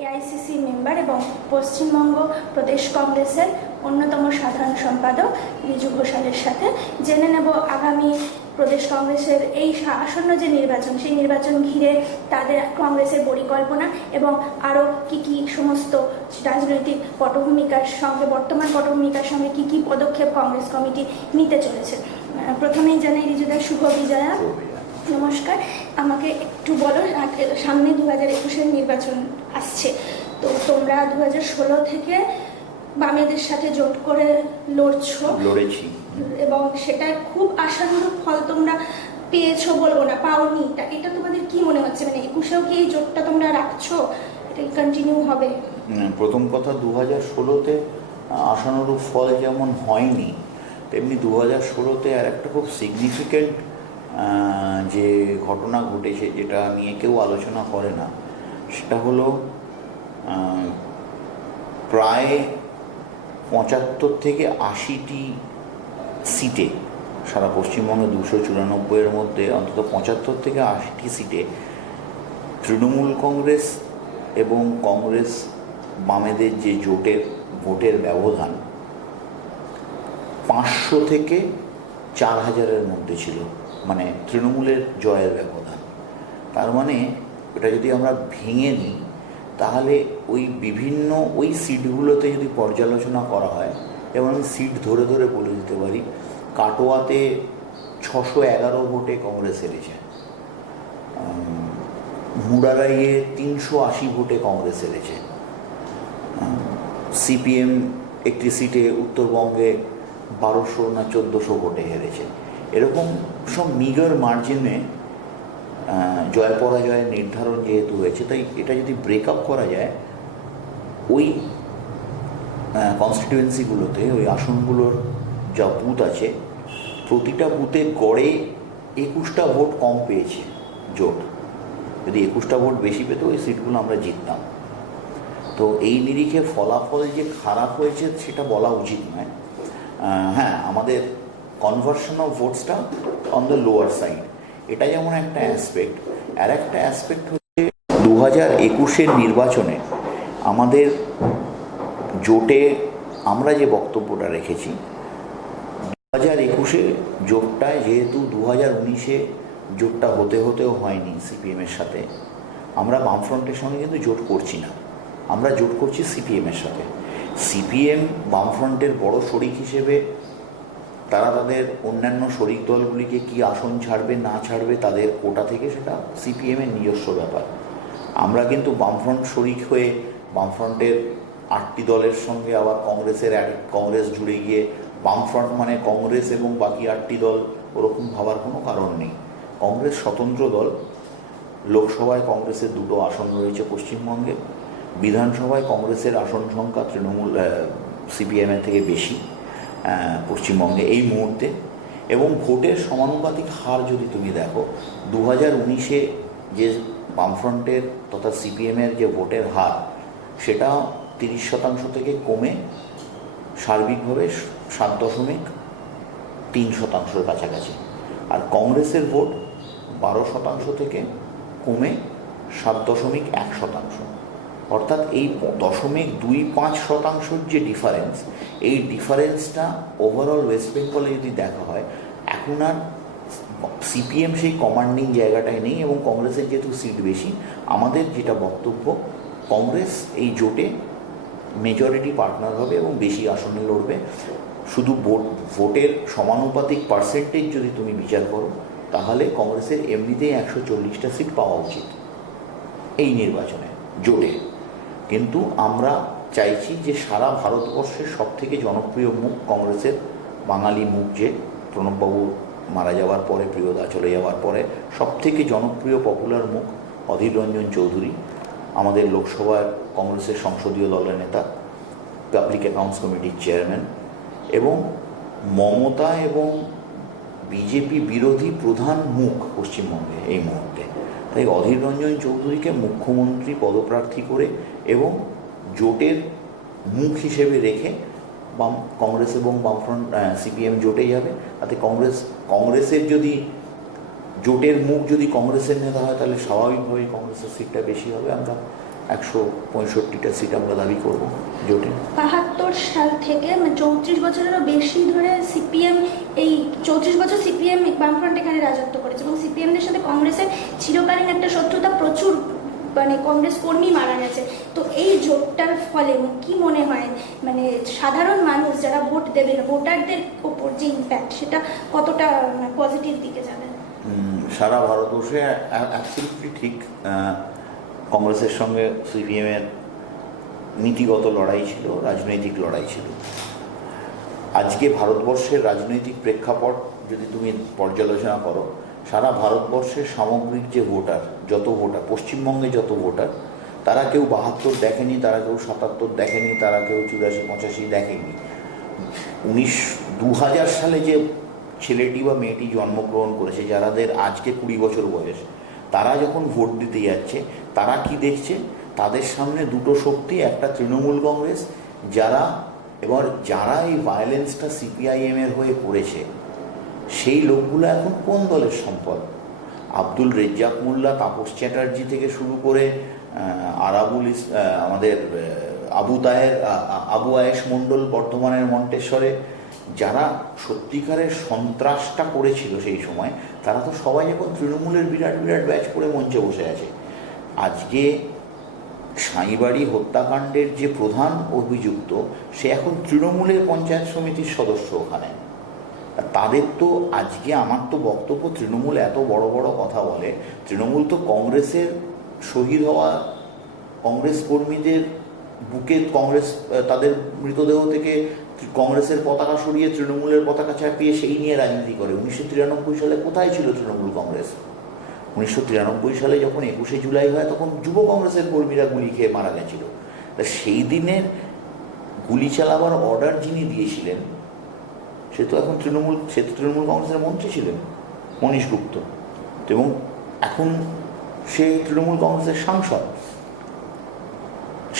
AICC member এবং পশ্চিমবঙ্গ প্রদেশ কংগ্রেসের অন্যতম সাধারণ সম্পাদক রিজু ঘোষালের সাথে জেনে নেব আগামী প্রদেশ কংগ্রেসের এই আসন্ন যে নির্বাচন, সেই নির্বাচন ঘিরে তাদের কংগ্রেসের পরিকল্পনা এবং আরও কি সমস্ত রাজনৈতিক পটভূমিকার সঙ্গে, বর্তমান পটভূমিকার সঙ্গে কি পদক্ষেপ কংগ্রেস কমিটি নিতে চলেছে। প্রথমেই জানাই রিজুদা শুভ বিজয়া। নমস্কার, আমাকে একটু বলো, সামনে 2021-এর নির্বাচন আসছে, তো তোমরা 2016 থেকে বামেদের সাথে জোট করে লড়েছি এবং সেটা খুব আশানুরূপ ফল তোমরা পেয়েছো, বলবো না পাওনি, এটা তোমাদের কি মনে হচ্ছে? মানে 21-এও কি এই জোটটা তোমরা রাখছো, এটা কন্টিনিউ হবে? প্রথম কথা, 2016-তে আশানুরূপ ফল যেমন হয়নি, তেমনি 2016-তে আর একটা খুব সিগনিফিক্যান্ট যে ঘটনা ঘটেছে, যেটা নিয়ে কেউ আলোচনা করে না, সেটা হলো প্রায় 75 থেকে 80টি সিটে, সারা পশ্চিমবঙ্গে 294-এর মধ্যে অন্তত 75 থেকে 80টি সিটে তৃণমূল কংগ্রেস এবং কংগ্রেস বামেদের যে জোটের ভোটের ব্যবধান 500 থেকে 4000-এর মধ্যে ছিল, মানে তৃণমূলের জয়ের ব্যবধান। তার মানে এটা যদি আমরা ভেঙে নিই, তাহলে ওই সিটগুলোতে যদি পর্যালোচনা করা হয়, এবং আমি সিট ধরে ধরে বলে দিতে পারি, কাটোয়াতে 611 ভোটে কংগ্রেস হেরেছে, মুরারাইয়ে 380 ভোটে কংগ্রেস হেরেছে, সিপিএম একটি সিটে উত্তরবঙ্গে 1200 না 1400 ভোটে হেরেছে। এরকম সব মিগর মার্জিনে জয় পরাজয়ের নির্ধারণ যেহেতু হয়েছে, তাই এটা যদি ব্রেকআপ করা যায়, ওই কনস্টিটিউয়েন্সিগুলোতে, ওই আসনগুলোর যা বুথ আছে, প্রতিটা বুথে গড়ে 21টা ভোট কম পেয়েছে জোট। যদি 21টা ভোট বেশি পেত, ওই সিটগুলো আমরা জিততাম। তো এই নিরিখে ফলাফল যে খারাপ হয়েছে সেটা বলা উচিত নয়। হ্যাঁ, আমাদের কনভার্সন অফ ভোটসটা অন দ্য লোয়ার সাইড, এটা যেমন একটা অ্যাসপেক্ট। আর একটা অ্যাসপেক্ট হচ্ছে 2021-এর নির্বাচনে আমাদের জোটে আমরা যে বক্তব্যটা রেখেছি, 2021-এ জোটটায় যেহেতু 2019-এ জোটটা হতেও হয়নি সিপিএমের সাথে, আমরা বামফ্রন্টের সঙ্গে কিন্তু জোট করছি না, আমরা জোট করছি সিপিএমের সাথে। সিপিএম বামফ্রন্টের বড় শরিক হিসেবে তারা তাদের অন্যান্য শরিক দলগুলিকে কি আসন ছাড়বে না ছাড়বে তাদের কোটা থেকে, সেটা সিপিএমের নিজস্ব ব্যাপার। আমরা কিন্তু বামফ্রন্ট শরিক হয়ে বামফ্রন্টের 8টি দলের সঙ্গে আবার কংগ্রেস জুড়ে গিয়ে বামফ্রন্ট মানে কংগ্রেস এবং বাকি 8টি দল, ওরকম ভাবার কোনো কারণ নেই। কংগ্রেস স্বতন্ত্র দল। লোকসভায় কংগ্রেসের 2টো আসন রয়েছে পশ্চিমবঙ্গে, বিধানসভায় কংগ্রেসের আসন সংখ্যা সিপিএমের থেকে বেশি পশ্চিমবঙ্গে এই মুহূর্তে। এবং ভোটের সমানুপাতিক হার যদি তুমি দেখো, 2019-এ যে বামফ্রন্টের তথা সিপিএমের যে ভোটের হার, সেটা 30% থেকে কমে সার্বিকভাবে 7.3%-এর কাছাকাছি। আর কংগ্রেসের ভোট 12% থেকে কমে 7.1%। অর্থাৎ এই 0.25% যে ডিফারেন্স, এই ডিফারেন্সটা ওভারঅল ওয়েস্ট বেঙ্গলে যদি দেখা হয়, এখন আর সিপিএম সেই কমান্ডিং জায়গাটায় নেই। এবং কংগ্রেসের যেহেতু সিট বেশি, আমাদের যেটা বক্তব্য, কংগ্রেস এই জোটে মেজরিটি পার্টনার হবে এবং বেশি আসনে লড়বে। শুধু ভোটের সমানুপাতিক পার্সেন্টেজ যদি তুমি বিচার করো, তাহলে কংগ্রেসের এমনিতেই 140টা সিট পাওয়া উচিত এই নির্বাচনে জোটে। কিন্তু আমরা চাইছি যে সারা ভারতবর্ষের সবথেকে জনপ্রিয় মুখ কংগ্রেসের, বাঙালি মুখ, যে প্রণববাবু মারা যাওয়ার পরে, প্রিয়দা চলে যাওয়ার পরে সবথেকে জনপ্রিয় পপুলার মুখ অধীর রঞ্জন চৌধুরী, আমাদের লোকসভার কংগ্রেসের সংসদীয় দলের নেতা, পাবলিক অ্যাকাউন্টস কমিটির চেয়ারম্যান, এবং মমতা এবং বিজেপি বিরোধী প্রধান মুখ পশ্চিমবঙ্গে এই মুহূর্তে। তাই অধীর রঞ্জন চৌধুরীকে মুখ্যমন্ত্রী পদপ্রার্থী করে এবং জোটের মুখ হিসেবে রেখে কংগ্রেস এবং বামফ্রন্ট সিপিএম জোটে যাবে। তাতে কংগ্রেসের যদি জোটের মুখ যদি কংগ্রেসের নেতা হয়, তাহলে স্বাভাবিকভাবেই কংগ্রেসের সিটটা বেশি হবে। আমরা 165টা সিট আমরা দাবি করব জোটে। 72 সাল থেকে 34 বছরেরও বেশি ধরে সিপিএম, এই 34 বছর সিপিএম বামফ্রন্ট এখানে রাজত্ব করেছে এবং সিপিএমদের সাথে কংগ্রেসের চিরকালীন একটা শত্রুতা, প্রচুর কংগ্রেস কর্মী মারা গেছে। তো এই জোটটার ফলে কি মনে হয় সাধারণ মানুষ যারা ভোট দেবেন, ভোটারদের ওপর যে ইম্প্যাক্ট, সেটা কতটা পজিটিভ দিকে যাবে? সারা ভারতবর্ষে অ্যাবসলিউটলি ঠিক, কংগ্রেসের সঙ্গে সিপিএমের নীতিগত লড়াই ছিল, রাজনৈতিক লড়াই ছিল। আজকে ভারতবর্ষের রাজনৈতিক প্রেক্ষাপট যদি তুমি পর্যালোচনা করো, সারা ভারতবর্ষের সামগ্রিক যে ভোটার, যত ভোটার, পশ্চিমবঙ্গে যত ভোটার, তারা কেউ 72 দেখেনি, তারা কেউ 77 দেখেনি, তারা কেউ 84-85 দেখেনি। 2000 সালে যে ছেলেটি বা মেয়েটি জন্মগ্রহণ করেছে, যাদের আজকে 20 বছর বয়স, তারা যখন ভোট দিতে যাচ্ছে, তারা কি দেখছে? তাদের সামনে দুটো শক্তি, একটা তৃণমূল কংগ্রেস, যারা এই ভায়োলেন্সটা সিপিআইএমের হয়ে করেছে, সেই লোকগুলো এখন কোন দলের সম্পদ? আব্দুল রেজ্জাক মোল্লা, তাপস চ্যাটার্জি থেকে শুরু করে আমাদের আবু আয়েশ মণ্ডল বর্ধমানের মন্টেশ্বরে, যারা সত্যিকারের সন্ত্রাসটা করেছিল সেই সময়, তারা তো সবাই এখন তৃণমূলের বিরাট বিরাট ব্যাচ করে মঞ্চে বসে আছে। আজকে সাঁইবাড়ি হত্যাকাণ্ডের যে প্রধান অভিযুক্ত, সে এখন তৃণমূলের পঞ্চায়েত সমিতির সদস্য ওখানে। তাদের তো আজকে, আমার তো বক্তব্য, তৃণমূল এত বড় বড় কথা বলে, তৃণমূল তো কংগ্রেসের শহীদ হওয়া কংগ্রেস কর্মীদের বুকে তাদের মৃতদেহ থেকে কংগ্রেসের পতাকা সরিয়ে তৃণমূলের পতাকা চাপিয়ে সেই নিয়ে রাজনীতি করে। 1993 সালে কোথায় ছিল তৃণমূল কংগ্রেস? 1993 সালে যখন 21শে জুলাই হয়, তখন যুব কংগ্রেসের কর্মীরা গুলি খেয়ে মারা গেছিল। তা সেই দিনের গুলি চালাবার অর্ডার যিনি দিয়েছিলেন, সে তো তৃণমূল কংগ্রেসের মন্ত্রী ছিলেন, মনীশ গুপ্ত, এবং এখন সে তৃণমূল কংগ্রেসের সাংসদ।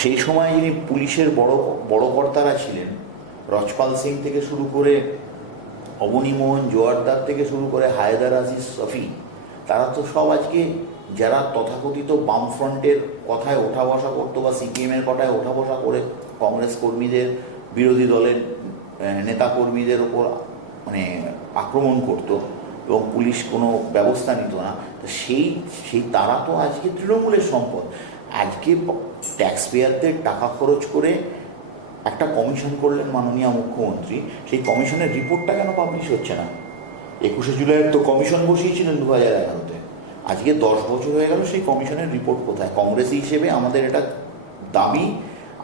সেই সময় যিনি পুলিশের বড় কর্তারা ছিলেন, রজপাল সিং থেকে শুরু করে অবনী মোহন জোয়ারদার থেকে শুরু করে হায়দার আজিজ শফি, তারা তো সব আজকে, যারা তথাকথিত বামফ্রন্টের কথায় ওঠা বসা করতো বা সিপিএমের কথায় ওঠা বসা করে কংগ্রেস কর্মীদের, বিরোধী দলের নেতা কর্মীদের ওপর আক্রমণ করত এবং পুলিশ কোনো ব্যবস্থা নিত না, তো তারা তো আজকে তৃণমূলের সম্পদ। আজকে ট্যাক্স পেয়ারদের টাকা খরচ করে একটা কমিশন করলেন মাননীয় মুখ্যমন্ত্রী, সেই কমিশনের রিপোর্টটা কেন পাবলিশ হচ্ছে না? 21শে জুলাইয়ের তো কমিশন বসিয়েছিলেন 2011-তে, আজকে 10 বছর হয়ে গেল, সেই কমিশনের রিপোর্ট কোথায়? কংগ্রেসী হিসেবে আমাদের এটা দাবি,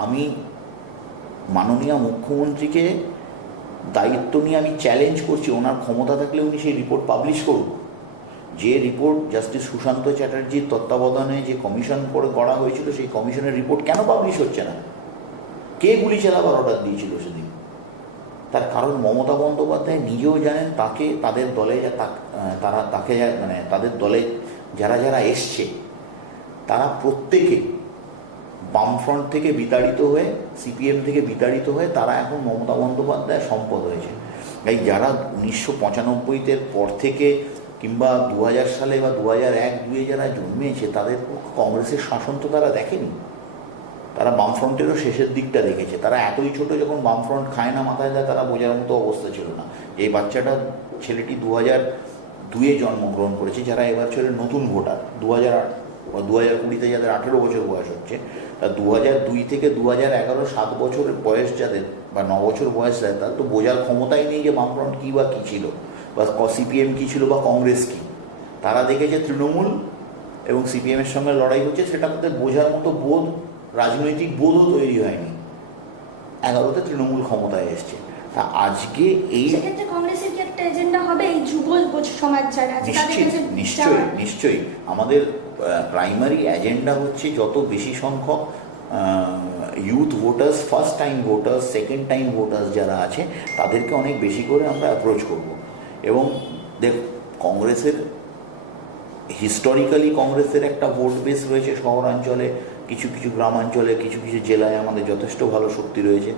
আমি মাননীয় মুখ্যমন্ত্রীকে দায়িত্ব নিয়ে আমি চ্যালেঞ্জ করছি, ওনার ক্ষমতা থাকলে উনি সেই রিপোর্ট পাবলিশ করুন। যে রিপোর্ট জাস্টিস সুশান্ত চ্যাটার্জির তত্ত্বাবধানে যে কমিশন করে গড়া হয়েছিল, সেই কমিশনের রিপোর্ট কেন পাবলিশ হচ্ছে না? কে গুলি চালাবার অর্ডার দিয়েছিল সেদিন? তার কারণ মমতা বন্দ্যোপাধ্যায় নিজেও জানেন, তাদের দলে তাদের দলে যারা যারা এসছে, তারা প্রত্যেকে বামফ্রন্ট থেকে বিতাড়িত হয়ে, সিপিএম থেকে বিতাড়িত হয়ে, তারা এখন মমতা বন্দ্যোপাধ্যায়ের সম্পদ হয়েছে। তাই যারা 1995 পর থেকে কিংবা 2000 সালে বা 2001-2 যারা জন্মেছে, তাদের কংগ্রেসের শাসন তো তারা দেখেনি, তারা বামফ্রন্টেরও শেষের দিকটা দেখেছে। তারা এতই ছোট, যখন বামফ্রন্ট খায় না মাথায় দেয়, তারা বোঝার মতো অবস্থা ছিল না। এই ছেলেটি 2002-এ জন্মগ্রহণ করেছে, যারা এবার ছিল নতুন ভোটার। 2020-তে যাদের 18 বছর বয়স হচ্ছে, তা 2002 থেকে 2011, 7 বছর বয়স যাদের বা 9 বছর বয়স যাদের, তার তো বোঝার ক্ষমতাই নেই যে বামফ্রন্ট কী বা কী ছিল, বা সিপিএম কী ছিল, বা কংগ্রেস কী। তারা দেখেছে তৃণমূল এবং সিপিএমের সঙ্গে লড়াই হচ্ছে, সেটা তাদের বোঝার মতো রাজনৈতিক বোধও তৈরি হয়নি। 11-তে তৃণমূল ক্ষমতায় এসছে। তা আজকে সেক্ষেত্রে কংগ্রেসের কি একটা এজেন্ডা হবে এই যুব সমাজ যারা আছে তাদের কাছে? নিশ্চয়ই আমাদের প্রাইমারি এজেন্ডা হচ্ছে যত বেশি সংখ্যক youth voters, first time voters, second time voters যারা আছে, তাদেরকে অনেক বেশি করে আমরা অ্যাপ্রোচ করব। এবং কংগ্রেসের হিস্টোরিক্যালি কংগ্রেসের একটা ভোট বেস রয়েছে শহরাঞ্চলে, কিছু কিছু গ্রামাঞ্চলে, কিছু কিছু জেলায় আমাদের যথেষ্ট ভালো শক্তি রয়েছে।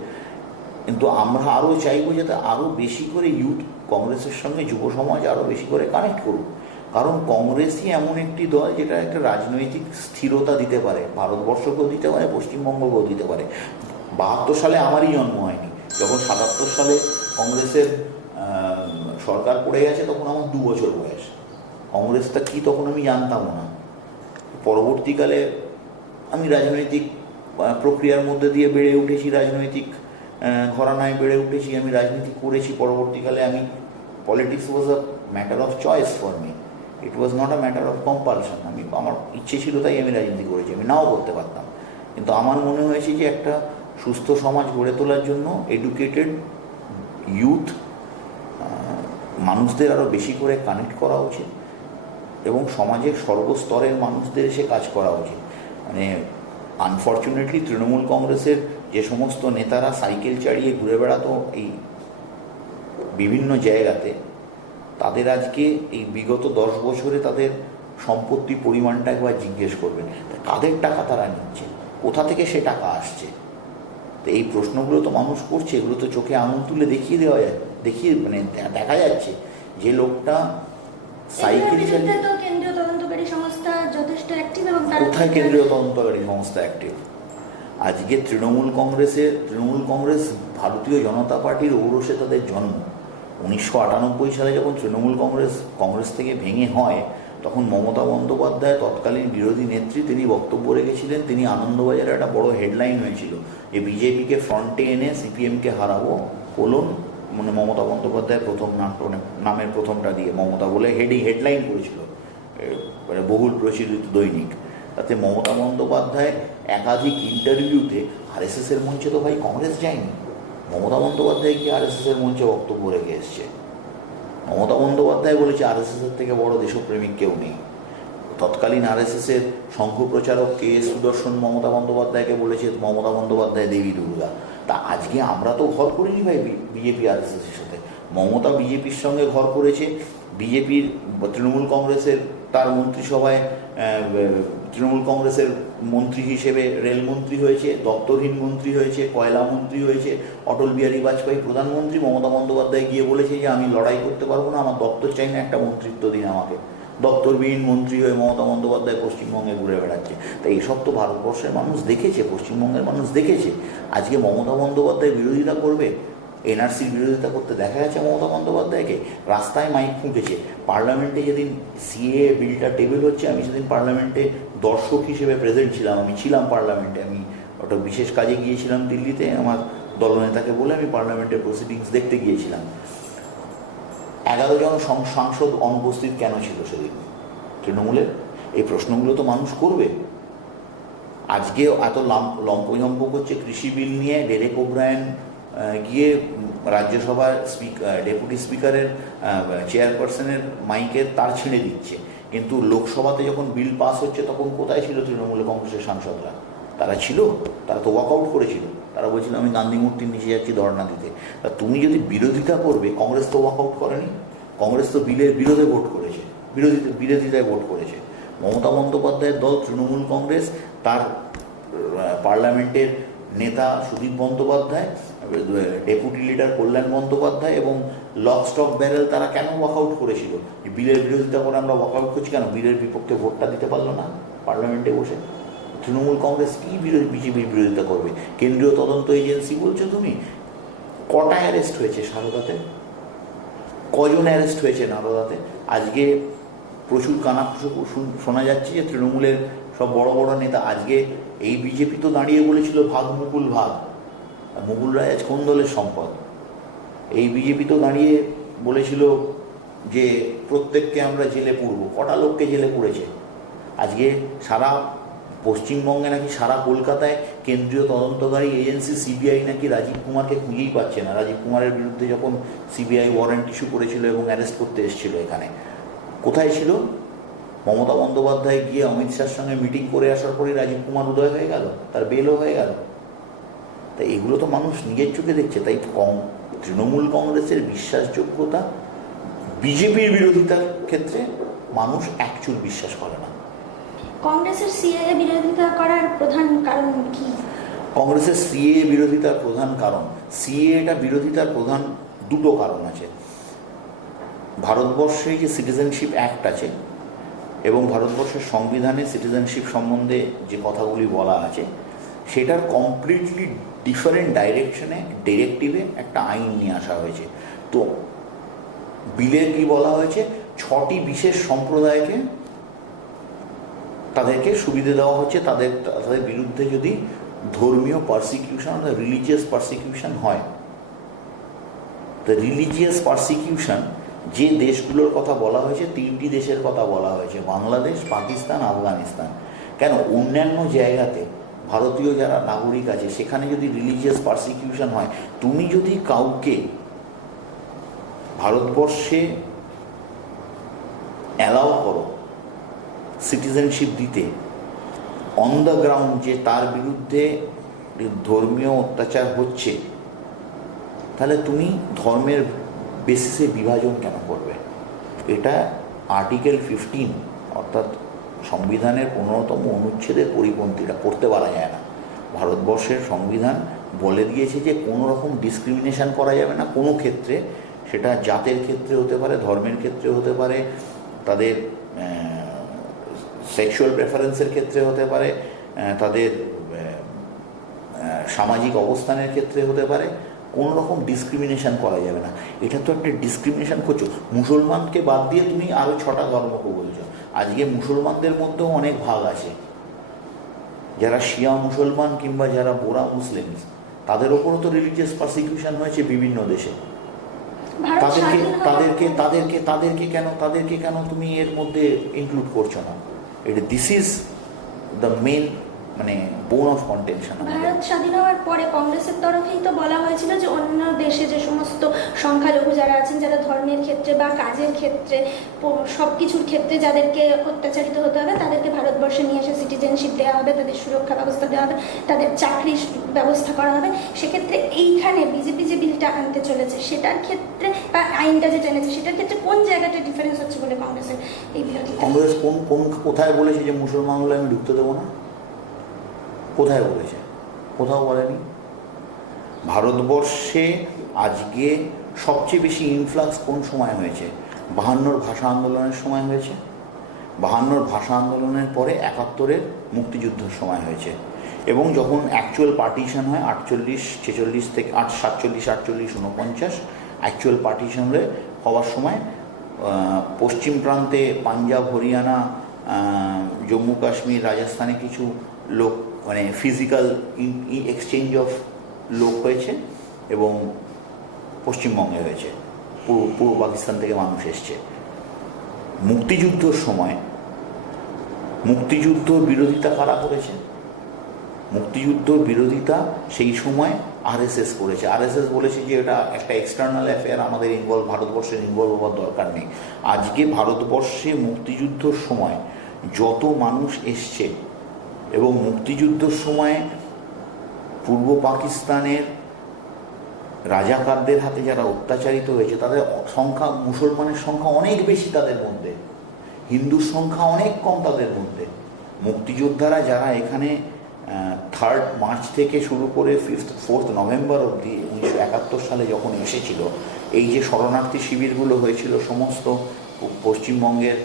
কিন্তু আমরা আরও চাইবো যাতে আরও বেশি করে ইউথ কংগ্রেসের সঙ্গে যুব সমাজ আরও বেশি করে কানেক্ট করুক। কারণ কংগ্রেসই এমন একটি দল যেটা একটা রাজনৈতিক স্থিরতা দিতে পারে, ভারতবর্ষকেও দিতে পারে, পশ্চিমবঙ্গকেও দিতে পারে। 72 সালে আমারই জন্ম হয়নি, যখন 77 সালে কংগ্রেসের সরকার পড়ে গেছে তখন আমার 2 বছর বয়স। কংগ্রেসটা কী তখন আমি জানতামও না। পরবর্তীকালে আমি রাজনৈতিক প্রক্রিয়ার মধ্যে দিয়ে বেড়ে উঠেছি, রাজনৈতিক ঘরানায় বেড়ে উঠেছি, আমি রাজনীতি করেছি। পরবর্তীকালে আমি politics was a matter of choice for me, it was not a matter of compulsion. আমার ইচ্ছে ছিল তাই আমি রাজনীতি করেছি, আমি নাও করতে পারতাম। কিন্তু আমার মনে হয়েছে যে একটা সুস্থ সমাজ গড়ে তোলার জন্য এডুকেটেড ইউথ মানুষদের আরও বেশি করে কানেক্ট করা উচিত এবং সমাজের সর্বস্তরের মানুষদের এসে কাজ করা উচিত। মানে আনফর্চুনেটলি তৃণমূল কংগ্রেসের যে সমস্ত নেতারা সাইকেল চালিয়ে ঘুরে বেড়াতো এই বিভিন্ন জায়গাতে, তাদের আজকে এই বিগত 10 বছরে তাদের সম্পত্তি পরিমাণটা একবার জিজ্ঞেস করবেন। কাদের টাকা তারা নিচ্ছে, কোথা থেকে সে টাকা আসছে? তো এই প্রশ্নগুলো তো মানুষ করছে, এগুলো তো চোখে আঙুল তুলে দেখিয়ে দেওয়া যায়, দেখা যাচ্ছে যে লোকটা সাইকেল চালিয়ে। তো কেন্দ্রীয় তদন্তকারী সংস্থা যথেষ্ট অ্যাক্টিভ এবং কোথায় কেন্দ্রীয় তদন্তকারী সংস্থা অ্যাক্টিভ? আজকে তৃণমূল কংগ্রেস ভারতীয় জনতা পার্টির ঔরসে তাদের জন্ম। 1998 সালে যখন তৃণমূল কংগ্রেস থেকে ভেঙে হয়, তখন মমতা বন্দ্যোপাধ্যায় তৎকালীন বিরোধী নেত্রী, তিনি বক্তব্য রেখেছিলেন। তিনি আনন্দবাজারে একটা বড় হেডলাইন হয়েছিল যে বিজেপিকে ফ্রন্টে এনে সিপিএমকে হারাবো, মানে মমতা বন্দ্যোপাধ্যায় নামের প্রথমটা দিয়ে মমতা বলে হেডলাইন করেছিল, মানে বহুল প্রচলিত দৈনিক। তাতে মমতা বন্দ্যোপাধ্যায় একাধিক ইন্টারভিউতে আরএসএসের মঞ্চে তো ভাই কংগ্রেস যায়নি, মমতা বন্দ্যোপাধ্যায় কি আরএসএসের মঞ্চে বক্তব্য রেখে এসছে। মমতা বন্দ্যোপাধ্যায় বলেছে আরএসএসের থেকে বড় দেশপ্রেমিক কেউ নেই। তৎকালীন আরএসএসের সংঘ প্রচারক কে.এস. সুদর্শন মমতা বন্দ্যোপাধ্যায়কে বলেছে মমতা বন্দ্যোপাধ্যায় দেবী দুর্গা। তা আজকে আমরা তো ঘর করিনি ভাই বিজেপি আরএসএসের সাথে, মমতা বিজেপির সঙ্গে ঘর করেছে। বিজেপির তৃণমূল কংগ্রেসের তার মন্ত্রিসভায় তৃণমূল কংগ্রেসের মন্ত্রী হিসেবে রেলমন্ত্রী হয়েছে, দপ্তরহীন মন্ত্রী হয়েছে, কয়লা মন্ত্রী হয়েছে। অটল বিহারী বাজপেয়ী প্রধানমন্ত্রী, মমতা বন্দ্যোপাধ্যায় গিয়ে বলেছে যে আমি লড়াই করতে পারবো না, আমার দপ্তর চাই না, একটা মন্ত্রিত্ব দিন আমাকে। দপ্তরবিহীন মন্ত্রী হয়ে মমতা বন্দ্যোপাধ্যায় পশ্চিমবঙ্গে ঘুরে বেড়াচ্ছে। তাই এসব তো ভারতবর্ষের মানুষ দেখেছে, পশ্চিমবঙ্গের মানুষ দেখেছে। আজকে মমতা বন্দ্যোপাধ্যায় বিরোধিতা করবে, এনআরসির বিরোধিতা করতে দেখা গেছে মমতা বন্দ্যোপাধ্যায়কে। রাস্তায় মাইক ফুঁকেছে। পার্লামেন্টে যেদিন সিএ বিলটা টেবিল হচ্ছে, আমি সেদিন পার্লামেন্টে দর্শক হিসেবে প্রেজেন্ট ছিলাম। আমি ছিলাম পার্লামেন্টে, আমি ওটা বিশেষ কাজে গিয়েছিলাম দিল্লিতে, আমার দলনেতাকে বলে আমি পার্লামেন্টের প্রসিডিংস দেখতে গিয়েছিলাম। 11 জন সাংসদ অনুপস্থিত কেন ছিল সেদিন তৃণমূলের? এই প্রশ্নগুলো তো মানুষ করবে। আজকে এত লম্পঝম্প করছে কৃষি বিল নিয়ে, ডেরেক ওব্রায়েন গিয়ে রাজ্যসভার ডেপুটি স্পিকারের চেয়ারপারসনের মাইকের তার ছিঁড়ে দিচ্ছে, কিন্তু লোকসভাতে যখন বিল পাস হচ্ছে তখন কোথায় ছিল তৃণমূল কংগ্রেসের সাংসদরা? তারা ছিল, তারা তো ওয়াকআউট করেছিল। তারা বলছিল আমি গান্ধী মূর্তির নিচে যাচ্ছি ধর্ণা দিতে। তা তুমি যদি বিরোধিতা করবে, কংগ্রেস তো ওয়াকআউট করেনি, কংগ্রেস তো বিলের বিরোধে ভোট করেছে, বিরোধিতায় ভোট করেছে। মমতা বন্দ্যোপাধ্যায়ের দল তৃণমূল কংগ্রেস, তার পার্লামেন্টের নেতা সুদীপ বন্দ্যোপাধ্যায়, ডেপুটি লিডার কল্যাণ বন্দ্যোপাধ্যায় এবং লক স্টক ব্যারেল তারা কেন ওয়াকআউট করেছিল? বিলের বিরোধিতা করে আমরা ওয়াকআউট করছি কেন? বিলের বিপক্ষে ভোটটা দিতে পারলো না পার্লামেন্টে বসে। তৃণমূল কংগ্রেস কী বিজেপির বিরোধিতা করবে? কেন্দ্রীয় তদন্ত এজেন্সি বলছো তুমি। কটা অ্যারেস্ট হয়েছে সারদাতে? কজন অ্যারেস্ট হয়েছে নারদাতে? আজকে প্রচুর কানাঘুষো শোনা যাচ্ছে যে তৃণমূলের সব বড় বড় নেতা, আজকে এই বিজেপি তো দাঁড়িয়ে বলেছিল ভাগ মুকুল ভাগ, মুকুল রায় আজ কোন দলের সম্পদ? এই বিজেপি তো দাঁড়িয়ে বলেছিল যে প্রত্যেককে আমরা জেলে পুরবো। কটা লোককে জেলে পুড়েছে? আজকে সারা পশ্চিমবঙ্গে নাকি সারা কলকাতায় কেন্দ্রীয় তদন্তকারী এজেন্সি সিবিআই নাকি রাজীব কুমারকে খুঁজেই পাচ্ছে না। রাজীব কুমারের বিরুদ্ধে যখন সিবিআই ওয়ারেন্ট ইস্যু করেছিল এবং অ্যারেস্ট করতে এসেছিল এখানে, কোথায় ছিল? মমতা বন্দ্যোপাধ্যায় গিয়ে অমিত শাহর সঙ্গে মিটিং করে আসার পরেই রাজীব কুমার উদয় হয়ে গেল, তার বেলও হয়ে গেল। তাই এগুলো তো মানুষ নিজের চোখে দেখছে। তাই তৃণমূল কংগ্রেসের বিশ্বাসযোগ্যতা বিজেপির বিরোধিতার ক্ষেত্রে মানুষ একচুল বিশ্বাস করে না। কংগ্রেসের সিএএ বিরোধিতা করার প্রধান কারণ কি? কংগ্রেসের সিএএ বিরোধিতার প্রধান কারণ, সিএএটা বিরোধিতার প্রধান দুটো কারণ আছে। ভারতবর্ষে যে সিটিজেনশিপ অ্যাক্ট আছে এবং ভারতবর্ষের সংবিধানে সিটিজেনশিপ সম্বন্ধে যে কথাগুলি বলা আছে, সেটার কমপ্লিটলি ডিফারেন্ট ডিরেক্টিভে একটা আইন নিয়ে আসা হয়েছে। তো বিলে কি বলা হয়েছে, 6টি বিশেষ সম্প্রদায়কে তাদেরকে সুবিধে দেওয়া হচ্ছে, তাদের বিরুদ্ধে যদি ধর্মীয় পারসিকিউশন, রিলিজিয়াস পারসিকিউশন হয়। তো রিলিজিয়াস পারসিকিউশন যে দেশগুলোর কথা বলা হয়েছে, 3টি দেশের কথা বলা হয়েছে, বাংলাদেশ, পাকিস্তান, আফগানিস্তান। কেন অন্যান্য জায়গাতে ভারতীয় যারা নাগরিক আছে সেখানে যদি রিলিজিয়াস পারসিকিউশন হয়, তুমি যদি কাউকে ভারতবর্ষে অ্যালাউ করো সিটিজেনশিপ দিতে অন দ্য গ্রাউন্ড যে তার বিরুদ্ধে ধর্মীয় অত্যাচার হচ্ছে, তাহলে তুমি ধর্মের বেসিসে বিভাজন কেন করবে? এটা আর্টিকেল 15 অর্থাৎ সংবিধানের 15তম অনুচ্ছেদের পরিপন্থীটা করতে পারা যায় না। ভারতবর্ষের সংবিধান বলে দিয়েছে যে কোনো রকম ডিসক্রিমিনেশন করা যাবে না কোনো ক্ষেত্রে, সেটা জাতের ক্ষেত্রে হতে পারে, ধর্মের ক্ষেত্রে হতে পারে, তাদের সেক্সুয়াল প্রেফারেন্সের ক্ষেত্রে হতে পারে, তাদের সামাজিক অবস্থানের ক্ষেত্রে হতে পারে। কোনো রকম ডিসক্রিমিনেশন করা যাবে না। এটা তো একটা ডিসক্রিমিনেশন করছো। মুসলমানকে বাদ দিয়ে তুমি আরও 6টা ধর্মকে বলছো। আজকে মুসলমানদের মধ্যেও অনেক ভাগ আছে, যারা শিয়া মুসলমান কিংবা যারা বোরা মুসলিম, তাদের ওপরও তো রিলিজিয়াস পারসিকিউশন হয়েছে বিভিন্ন দেশে। তাদেরকে কেন তুমি এর মধ্যে ইনক্লুড করছো না? এটা this is the main bone of contention. Bharat স্বাধীন হওয়ার পরে কংগ্রেসের তরফেই তো বলা হয়েছিল যে অন্য দেশে যে সমস্ত সংখ্যালঘু যারা আছেন, যারা ধর্মের ক্ষেত্রে বা কাজের ক্ষেত্রে সব কিছুর ক্ষেত্রে যাদেরকে অত্যাচারিত হতে হবে, তাদেরকে ভারতবর্ষে নিয়ে এসে সিটিজেনশিপ দেওয়া হবে, তাদের সুরক্ষা ব্যবস্থা দেওয়া হবে, তাদের চাকরির ব্যবস্থা করা হবে। সেক্ষেত্রে এইখানে বিজেপি যে বিলটা আনতে চলেছে সেটার ক্ষেত্রে বা আইনটা যেটা এনেছে সেটার ক্ষেত্রে কোন জায়গাটা ডিফারেন্স হচ্ছে বলে কংগ্রেসের এই বিরোধিতা? কংগ্রেস কোথায় বলেছে যে মুসলমান হলে আমি ঢুকতে দেবো না? কোথায় বলেছে? কোথাও বলেনি। ভারতবর্ষে আজকে সবচেয়ে বেশি ইনফ্লাক্স কোন সময় হয়েছে? 52 ভাষা আন্দোলনের সময় হয়েছে, 52 ভাষা আন্দোলনের পরে 71-এর মুক্তিযুদ্ধের সময় হয়েছে, এবং যখন অ্যাকচুয়াল পার্টিশন হয় 48-46 থেকে 47-48-49 অ্যাকচুয়াল পার্টিশন হওয়ার সময় পশ্চিম প্রান্তে পাঞ্জাব, হরিয়ানা, জম্মু কাশ্মীর, রাজস্থানে কিছু লোক ফিজিক্যাল এক্সচেঞ্জ অফ লোক হয়েছে, এবং পশ্চিমবঙ্গে হয়েছে, পূর্ব পাকিস্তান থেকে মানুষ এসছে। মুক্তিযুদ্ধর সময় মুক্তিযুদ্ধ বিরোধিতা কারা করেছে? মুক্তিযুদ্ধ বিরোধিতা সেই সময় আরএসএস করেছে। আরএসএস বলেছে যে এটা একটা এক্সটার্নাল অ্যাফেয়ার, আমাদের ভারতবর্ষের ইনভলভ হওয়ার দরকার নেই। আজকে ভারতবর্ষে মুক্তিযুদ্ধর সময় যত মানুষ এসছে এবং মুক্তিযুদ্ধর সময় পূর্ব পাকিস্তানের রাজাকারদের হাতে যারা অত্যাচারিত হয়েছে, তাদের সংখ্যা, মুসলমানের সংখ্যা অনেক বেশি তাদের মধ্যে, হিন্দুর সংখ্যা অনেক কম তাদের মধ্যে। মুক্তিযোদ্ধারা যারা এখানে 3 মার্চ থেকে শুরু করে 4 নভেম্বর অবধি 1971 সালে যখন এসেছিল, এই যে শরণার্থী শিবিরগুলো হয়েছিল সমস্ত পশ্চিমবঙ্গের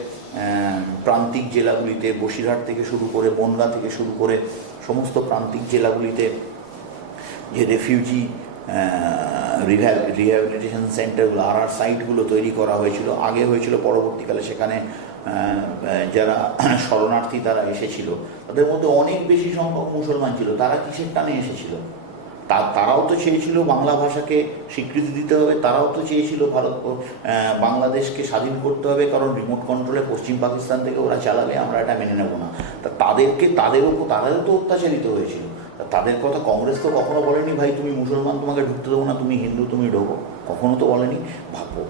প্রান্তিক জেলাগুলিতে, বসিরহাট থেকে শুরু করে, বনগাঁ থেকে শুরু করে সমস্ত প্রান্তিক জেলাগুলিতে যে রেফিউজি রিহ্যাবিলিটেশন সেন্টারগুলো, আর সাইটগুলো তৈরি করা হয়েছিল, আগে হয়েছিল, পরবর্তীকালে সেখানে যারা শরণার্থী তারা এসেছিল, তাদের মধ্যে অনেক বেশি সংখ্যক মুসলমান ছিল। তারা কিসের টানে এসেছিল? তারাও তো চেয়েছিল বাংলা ভাষাকে স্বীকৃতি দিতে হবে, তারাও তো চেয়েছিল বাংলাদেশকে স্বাধীন করতে হবে, কারণ রিমোট কন্ট্রোলে পশ্চিম পাকিস্তান থেকে ওরা চালালে আমরা এটা মেনে নেব না। তাদেরও তো অত্যাচারিত হয়েছিল। তাদের কথা কংগ্রেস তো কখনো বলেনি ভাই তুমি মুসলমান, তোমাকে ঢুকতে দেবো না, তুমি হিন্দু, তুমি ঢোকো, কখনো তো বলেনি।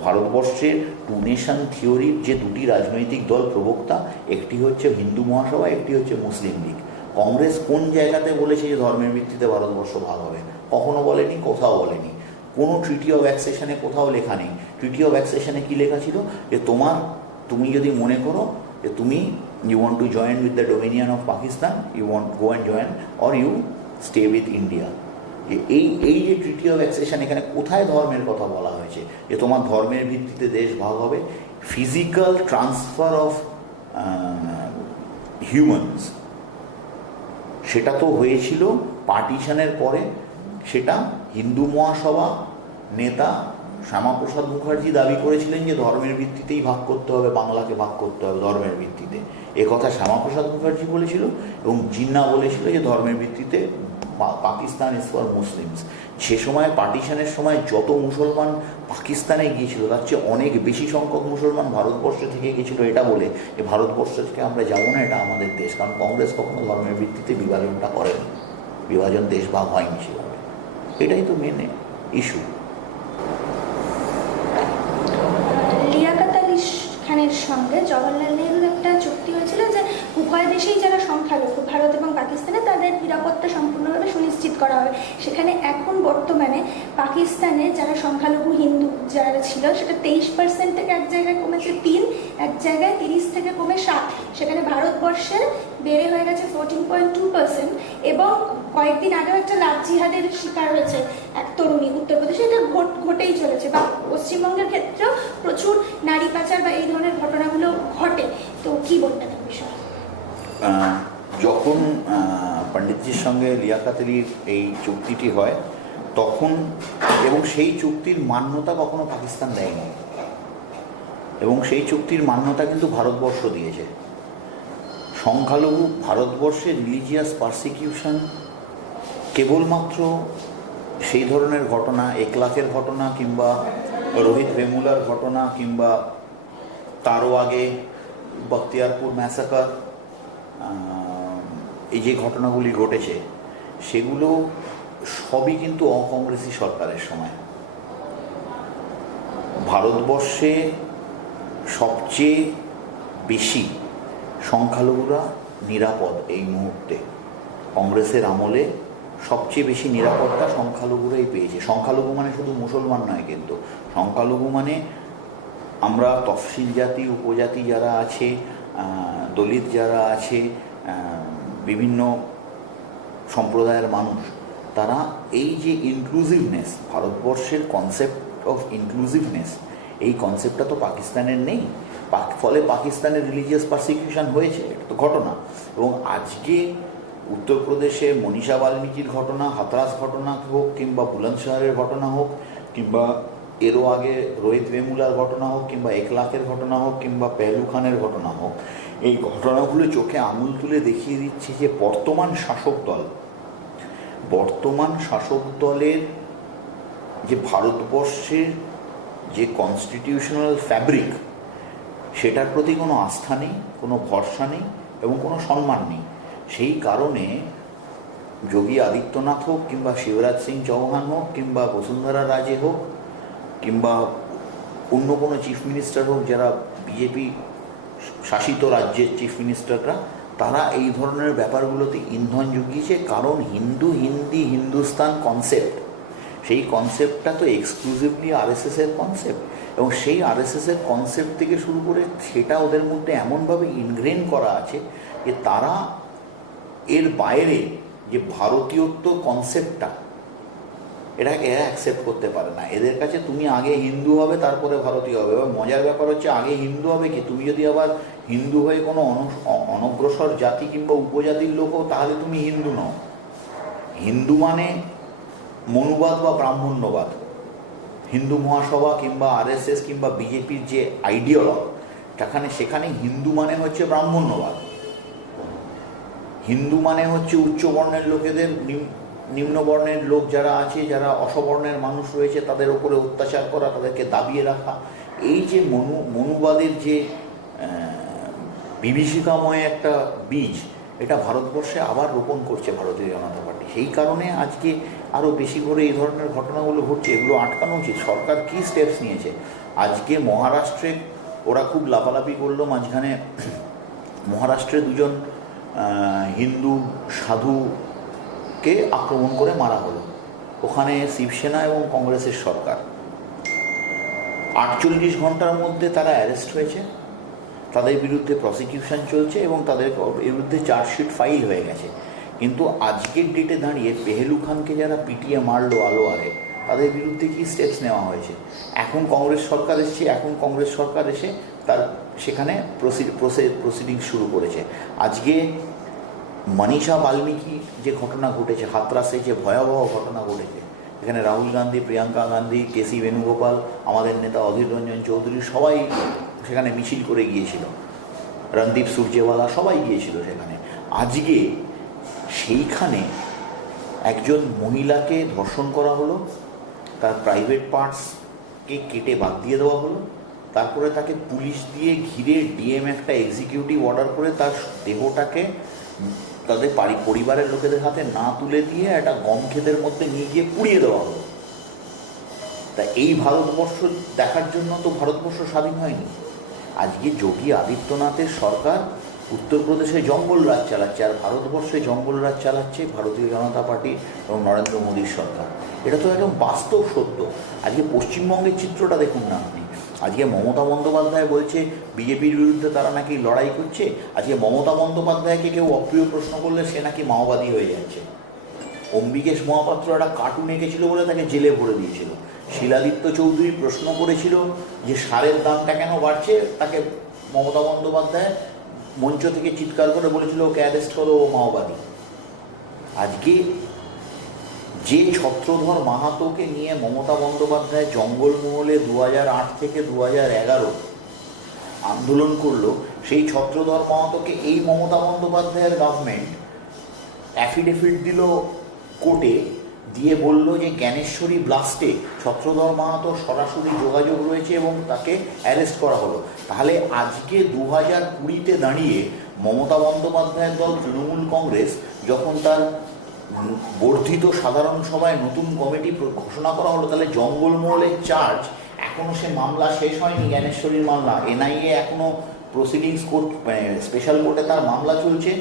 ভারতবর্ষের 2 নেশন থিওরির যে 2টি রাজনৈতিক দল প্রবক্তা, একটি হচ্ছে হিন্দু মহাসভা, একটি হচ্ছে মুসলিম লীগ। কংগ্রেস কোন জায়গাতে বলেছে যে ধর্মের ভিত্তিতে ভারতবর্ষ ভাগ হবে? কখনো বলেনি, কোথাও বলেনি। কোনো ট্রিটি অফ অ্যাক্সেশনে কোথাও লেখা নেই। ট্রিটি অফ অ্যাক্সেশনে কী লেখা ছিল? যে তুমি যদি মনে করো যে you want to join with the dominion of Pakistan, you want to go and join, or you stay with India. যে এই যে ট্রিটি অফ অ্যাক্সেশন, এখানে কোথায় ধর্মের কথা বলা হয়েছে যে তোমার ধর্মের ভিত্তিতে দেশ ভাগ হবে? ফিজিক্যাল ট্রান্সফার অফ হিউম্যানস, সেটা তো হয়েছিল পার্টিশনের পরে। সেটা হিন্দু মহাসভা নেতা শ্যামাপ্রসাদ মুখার্জি দাবি করেছিলেন যে ধর্মের ভিত্তিতেই ভাগ করতে হবে, বাংলাকে ভাগ করতে হবে ধর্মের ভিত্তিতে। এ কথা শ্যামাপ্রসাদ মুখার্জি বলেছিল, এবং জিন্না বলেছিল যে ধর্মের ভিত্তিতে পাকিস্তান ইজ ফর মুসলিমস। সে সময় পার্টিশনের সময় যত মুসলমান পাকিস্তানে গিয়েছিল তার চেয়ে অনেক বেশি সংখ্যক মুসলমান ভারতবর্ষ থেকে গিয়েছিল এটা বলে যে ভারতবর্ষ থেকে আমরা যাবো না, এটা আমাদের দেশ। কারণ কংগ্রেস কখনো ধর্মের ভিত্তিতে বিভাজনটা করেনি, বিভাজন দেশ ভাগ হয়নি সেভাবে। এটাই তো মেন ইস্যু। লিয়াকত আলী খানের সঙ্গে জওহরলাল নেহরুর একটা চুক্তি হয়েছিল যে উভয় দেশেই যারা সংখ্যালঘু ভারত এবং পাকিস্তানে তাদের নিরাপত্তা সম্পূর্ণভাবে সুনিশ্চিত করা হবে। সেখানে এখন বর্তমানে পাকিস্তানে যারা সংখ্যালঘু হিন্দু যারা ছিল সেটা 23% থেকে এক জায়গায় কমেছে 3, এক জায়গায় 30 থেকে কমে 7। সেখানে ভারতবর্ষে বেড়ে হয়ে গেছে 14.2%। এবং কয়েকদিন আগেও একটা লাভ জিহাদের শিকার হয়েছে এক তরুণী উত্তরপ্রদেশে। এটা ঘটেই চলেছে, বা পশ্চিমবঙ্গের ক্ষেত্রেও প্রচুর নারী পাচার বা এই ধরনের ঘটনাগুলো ঘটে। তো কি বলবেন এই বিষয়ে? যখন পণ্ডিতজির সঙ্গে লিয়াকত আলীর এই চুক্তিটি হয় তখন, এবং সেই চুক্তির মান্যতা কখনো পাকিস্তান দেয়নি, এবং সেই চুক্তির মান্যতা কিন্তু ভারতবর্ষ দিয়েছে। সংখ্যালঘু ভারতবর্ষে রিলিজিয়াস পারসিকিউশন কেবলমাত্র সেই ধরনের ঘটনা, 1 লাখের ঘটনা কিংবা রোহিত ভেমুলার ঘটনা কিংবা তারও আগে বখতিয়ারপুর ম্যাসাকার, এই যে ঘটনাগুলি ঘটেছে সেগুলো সবই কিন্তু অকংগ্রেসি সরকারের সময়। ভারতবর্ষে সবচেয়ে বেশি সংখ্যালঘুরা নিরাপদ এই মুহূর্তে। কংগ্রেসের আমলে সবচেয়ে বেশি নিরাপত্তা সংখ্যালঘুরাই পেয়েছে। সংখ্যালঘু মানে শুধু মুসলমান নয়, কিন্তু সংখ্যালঘু মানে আমরা তফসিল জাতি উপজাতি যারা আছে, দলিত যারা আছে, বিভিন্ন সম্প্রদায়ের মানুষ, তারা এই যে ইনক্লুসিভনেস, ভারতবর্ষের কনসেপ্ট অফ ইনক্লুসিভনেস, এই কনসেপ্টটা তো পাকিস্তানের নেই। ফলে পাকিস্তানের রিলিজিয়াস পারসিকিউশন হয়েছে, এটা তো ঘটনা। এবং আজকে উত্তরপ্রদেশে মনীষা বাল্মীকির ঘটনা, হাতরাস ঘটনা হোক কিংবা বুলন্দশহরের ঘটনা হোক, কিংবা এরও আগে রোহিত ভেমুলার ঘটনা হোক, কিংবা 1 লাখের ঘটনা হোক, কিংবা পেহলু খানের ঘটনা হোক, এই ঘটনাগুলো চোখে আঙুল তুলে দেখিয়ে দিচ্ছে যে বর্তমান শাসক দলের যে ভারতবর্ষের যে কনস্টিটিউশনাল ফ্যাব্রিক, সেটার প্রতি কোনো আস্থা নেই, কোনো ভরসা নেই এবং কোনো সম্মান নেই। সেই কারণে যোগী আদিত্যনাথ হোক কিংবা শিবরাজ সিং চৌহান হোক কিংবা বসুন্ধরা রাজে হোক কিংবা অন্য কোনো চিফ মিনিস্টার হোক, যারা বিজেপি শাসিত রাজ্যের চিফ মিনিস্টাররা, তারা এই ধরনের ব্যাপারগুলোতে ইন্ধন জুগিয়েছে। কারণ হিন্দুস্তান কনসেপ্ট, সেই কনসেপ্টটা তো এক্সক্লুসিভলি আরএসএসের কনসেপ্ট, এবং সেই আরএসএসের কনসেপ্ট থেকে শুরু করে সেটা ওদের মধ্যে এমনভাবে ইনগ্রেন করা আছে যে তারা এর বাইরে যে ভারতীয়ত্ব কনসেপ্টটা, এরা অ্যাকসেপ্ট করতে পারে না। এদের কাছে তুমি আগে হিন্দু হবে তারপরে ভারতীয় হবে। এবার মজার ব্যাপার হচ্ছে, আগে হিন্দু হবে কি, তুমি যদি আবার হিন্দু হয়ে কোনো অনগ্রসর জাতি কিংবা উপজাতির লোক হও তাহলে তুমি হিন্দু নও। হিন্দু মানে মনুবাদ বা ব্রাহ্মণ্যবাদ। হিন্দু মহাসভা কিংবা আরএসএস কিংবা বিজেপির যে আইডিওলগ, সেখানে হিন্দু মানে হচ্ছে ব্রাহ্মণ্যবাদ। হিন্দু মানে হচ্ছে উচ্চবর্ণের লোকেদের নিম্নবর্ণের লোক যারা আছে, যারা অসবর্ণের মানুষ রয়েছে, তাদের ওপরে অত্যাচার করা, তাদেরকে দাবিয়ে রাখা। এই যে মনুবাদের যে বিভীষিকাময় একটা বীজ, এটা ভারতবর্ষে আবার রোপণ করছে ভারতীয় জনতা পার্টি। সেই কারণে আজকে আরও বেশি করে এই ধরনের ঘটনাগুলো ঘটছে। এগুলো আটকানো উচিত। সরকার কী স্টেপস নিয়েছে? আজকে মহারাষ্ট্রে ওরা খুব লাফালাফি করলো, মাঝখানে মহারাষ্ট্রে 2জন হিন্দু সাধুকে আক্রমণ করে মারা হলো। ওখানে শিবসেনা এবং কংগ্রেসের সরকার 48 ঘন্টার মধ্যে তারা অ্যারেস্ট হয়েছে, তাদের বিরুদ্ধে প্রসিকিউশন চলছে এবং তাদের বিরুদ্ধে চার্জশিট ফাইল হয়ে গেছে। কিন্তু আজকের ডেটে দাঁড়িয়ে পেহেলু খানকে যারা পিটিয়ে মারলো আলোয়ারে, তাদের বিরুদ্ধে কি স্টেপস নেওয়া হয়েছে? এখন কংগ্রেস সরকার এসে তার সেখানে প্রসিডিং শুরু করেছে। আজকে মনীষা বাল্মীকি যে ঘটনা ঘটেছে, হাতরাসে যে ভয়াবহ ঘটনা ঘটেছে, এখানে রাহুল গান্ধী, প্রিয়াঙ্কা গান্ধী, কেসি বেণুগোপাল, আমাদের নেতা অধীর রঞ্জন চৌধুরী সবাই সেখানে মিছিল করে গিয়েছিল, রণদীপ সুরজেওয়ালা সবাই গিয়েছিল সেখানে। আজকে সেইখানে একজন মহিলাকে ধর্ষণ করা হলো, তার প্রাইভেট পার্টসকে কেটে বাদ দিয়ে দেওয়া হলো, তারপরে তাকে পুলিশ দিয়ে ঘিরে ডিএম একটা এক্সিকিউটিভ অর্ডার করে তার দেহটাকে তাদের পরিবারের লোকেদের হাতে না তুলে দিয়ে একটা গম ক্ষেতের মধ্যে নিয়ে গিয়ে পুড়িয়ে দেওয়া হলো। তা এই ভারতবর্ষ দেখার জন্য তো ভারতবর্ষ স্বাধীন হয়নি। আজকে যোগী আদিত্যনাথের সরকার উত্তরপ্রদেশে জঙ্গল রাজ চালাচ্ছে, আর ভারতবর্ষে জঙ্গল রাজ চালাচ্ছে ভারতীয় জনতা পার্টি এবং নরেন্দ্র মোদীর সরকার। এটা তো একদম বাস্তব সত্য। আজকে পশ্চিমবঙ্গের চিত্রটা দেখুন না আপনি। আজকে মমতা বন্দ্যোপাধ্যায় বলছে বিজেপির বিরুদ্ধে তারা নাকি লড়াই করছে। আজকে মমতা বন্দ্যোপাধ্যায়কে কেউ অপ্রিয় প্রশ্ন করলে সে নাকি মাওবাদী হয়ে যাচ্ছে। অম্বিকেশ মহাপাত্র একটা কার্টুন এঁকেছিল বলে তাকে জেলে ভরে দিয়েছিল। শিলাদিত্য চৌধুরী প্রশ্ন করেছিল যে সারের দামটা কেন বাড়ছে, তাকে মমতা বন্দ্যোপাধ্যায় মঞ্চ থেকে চিৎকার করে বলেছিল ওকে অ্যারেস্ট করো, ও মাওবাদী। আজকে যে ছত্রধর মাহাতোকে নিয়ে মমতা বন্দ্যোপাধ্যায় জঙ্গলমহলে 2008 থেকে 2011 আন্দোলন করলো, সেই ছত্রধর মাহাতোকে এই মমতা বন্দ্যোপাধ্যায়ের গভর্নমেন্ট অ্যাফিডেভিট দিল কোর্টে, দিয়ে বলল যে জ্ঞানেশ্বরী ব্লাস্টে ছত্রধর মাহাতো সরাসরি যোগাযোগ রয়েছে এবং তাকে অ্যারেস্ট করা হলো। তাহলে আজকে 2020-তে দাঁড়িয়ে মমতা বন্দ্যোপাধ্যায়ের দল তৃণমূল কংগ্রেস যখন তার বর্ধিত সাধারণ সভায় নতুন কমিটি ঘোষণা করা হলো, তাহলে জঙ্গলমহলের চার্জ এখনও সে মামলা শেষ হয়নি। জ্ঞানেশ্বরীর মামলা এনআইএ এখনও প্রসিডিংস কোর্ট, স্পেশাল কোর্টে তার মামলা চলছে।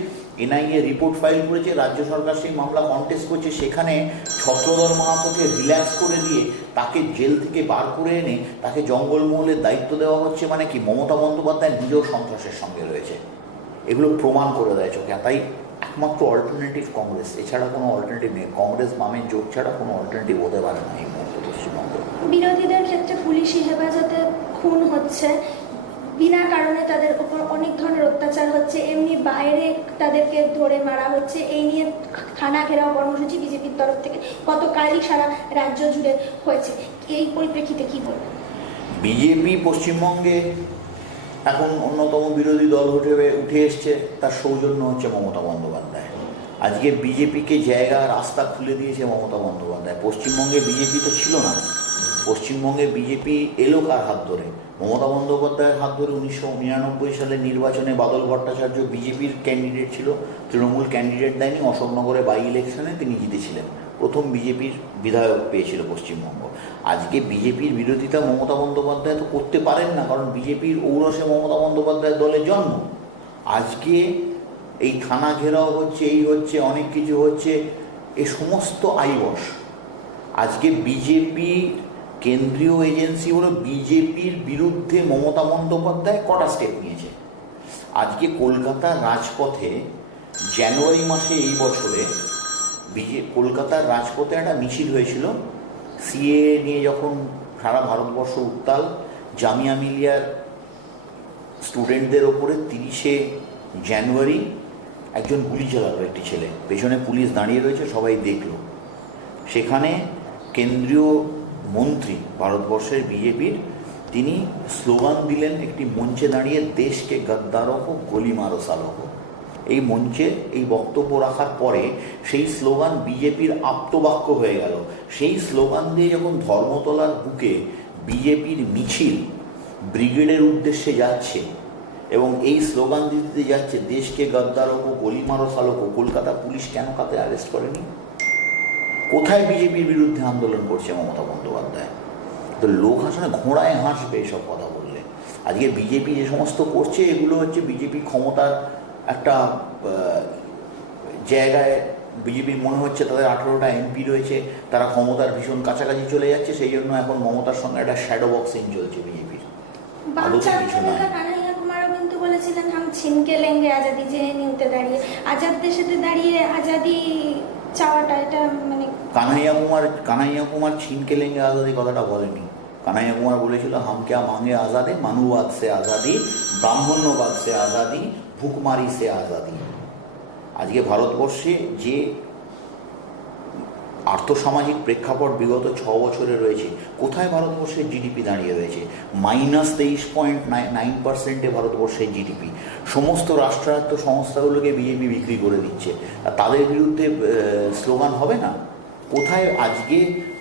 এনআইএ রিপোর্ট ফাইল করেছে, রাজ্য সরকার সেই মামলা কন্টেস্ট করছে। সেখানে ছত্রধর মাহাতোকে রিল্যাক্স করে দিয়ে তাকে জেল থেকে বার করে এনে তাকে জঙ্গলমহলের দায়িত্ব দেওয়া হচ্ছে। মানে কি, মমতা বন্দ্যোপাধ্যায় নিজেও সন্ত্রাসের সঙ্গে রয়েছে। এগুলো প্রমাণ করে দেয় চোখে। তাই একমাত্র অল্টারনেটিভ কংগ্রেস, এছাড়া কোনো অল্টারনেটিভ নেই। কংগ্রেস বামের জোট ছাড়া কোনো অল্টারনেটিভ হতে পারে না এই মুহূর্তে পশ্চিমবঙ্গে। বিরোধীদের ক্ষেত্রে পুলিশি হেফাজতে খুন হচ্ছে, বিনা কারণে তাদের উপর অনেক ধরনের অত্যাচার হচ্ছে, এমনি বাইরে তাদেরকে ধরে মারা হচ্ছে। এই নিয়ে থানা ঘেরাও কর্মসূচি বিজেপির তরফ থেকে গতকালই সারা রাজ্য জুড়ে হয়েছে। এই পরিপ্রেক্ষিতে কি বলবেন? বিজেপি পশ্চিমবঙ্গে এখন অন্যতম বিরোধী দল উঠে এসছে, তার সৌজন্য হচ্ছে মমতা বন্দ্যোপাধ্যায়। আজকে বিজেপিকে জায়গা রাস্তা খুলে দিয়েছে মমতা বন্দ্যোপাধ্যায়। পশ্চিমবঙ্গে বিজেপি তো ছিল না। পশ্চিমবঙ্গে বিজেপি এলো কার হাত ধরে? মমতা বন্দ্যোপাধ্যায়ের হাত ধরে। 1999 সালের নির্বাচনে বাদল ভট্টাচার্য বিজেপির ক্যান্ডিডেট ছিল, তৃণমূল ক্যান্ডিডেট দেয়নি। অশোকনগরে বাই ইলেকশনে তিনি জিতেছিলেন, প্রথম বিজেপির বিধায়ক পেয়েছিল পশ্চিমবঙ্গ। আজকে বিজেপির বিরোধিতা মমতা বন্দ্যোপাধ্যায় তো করতে পারেন না, কারণ বিজেপির ঔরসে মমতা বন্দ্যোপাধ্যায়ের দলের জন্ম। আজকে এই থানা ঘেরাও হচ্ছে, এই হচ্ছে, অনেক কিছু হচ্ছে, এ সমস্ত আইবশ। আজকে বিজেপি কেন্দ্রীয় এজেন্সি হলো বিজেপির বিরুদ্ধে মমতা বন্দ্যোপাধ্যায় কটা স্টেপ নিয়েছে। আজকে কলকাতার রাজপথে জানুয়ারি মাসে এই বছরে কলকাতার রাজপথে একটা মিছিল হয়েছিল সিএ নিয়ে। যখন সারা ভারতবর্ষ উত্তাল, জামিয়া মিলিয়ার স্টুডেন্টদের ওপরে 30শে জানুয়ারি একজন গুলি চালালো একটি ছেলে, পেছনে পুলিশ দাঁড়িয়ে রয়েছে, সবাই দেখলো। সেখানে কেন্দ্রীয় মন্ত্রী ভারতবর্ষের বিজেপির, তিনি স্লোগান দিলেন একটি মঞ্চে দাঁড়িয়ে, দেশকে গদ্দারো কো গোলি মারো সালো কো। এই মঞ্চে এই বক্তব্য রাখার পরে সেই স্লোগান বিজেপির আপ্তবাক্য হয়ে গেল। সেই স্লোগান দিয়ে যখন ধর্মতলার বুকে বিজেপির মিছিল ব্রিগেডের উদ্দেশ্যে যাচ্ছে এবং এই স্লোগান দিতে যাচ্ছে, দেশকে গদ্দারো কো গোলি মারো সালো কো, কলকাতা পুলিশ কেন তাকে অ্যারেস্ট করেনি? কোথায় বিজেপির বিরুদ্ধে আন্দোলন করছে মমতা বন্দ্যোপাধ্যায়? তো লোক আসলে ঘোড়ায় হাসবে এসব কথা বললে। আজকে বিজেপি যে সমস্ত করছে, এগুলো হচ্ছে বিজেপি ক্ষমতার একটা জায়গায়। বিজেপির মনে হচ্ছে তাদের 18টা এমপি রয়েছে, তারা ক্ষমতার ভীষণ কাছাকাছি চলে যাচ্ছে, সেই জন্য এখন মমতার সঙ্গে একটা শ্যাডো বক্সিং চলছে বিজেপির। আদতে কিছু নয়। কানাইয়া কুমারও কিন্তু কিন্তু বলেছিলেন হাম ছিনকে লেঙ্গে আজাদি, যে নিউতে দাঁড়িয়ে আজাদ দেশেতে দাঁড়িয়ে আজাদি চাওয়াটা, এটা মানে কানাইয়া কুমার ছিনকে লেঙ্গে আজাদি কথাটা বলেনি। কানাইয়া কুমার বলেছিল হাম ক্যা মাঙ্গে আজাদে, মানুবাদ সে আজাদি, ব্রাহ্মণ্যবাদ সে আজাদি, ভুকমারি সে আজাদি। আজকে ভারতবর্ষে যে আর্থসামাজিক প্রেক্ষাপট বিগত 6 বছরে রয়েছে, কোথায় ভারতবর্ষের জিডিপি দাঁড়িয়ে রয়েছে? -23.9% ভারতবর্ষের জিডিপি। সমস্ত রাষ্ট্রায়ত্ত সংস্থাগুলোকে বিজেপি বিক্রি করে দিচ্ছে, আর তাদের বিরুদ্ধে স্লোগান হবে না? কোথায় আজকে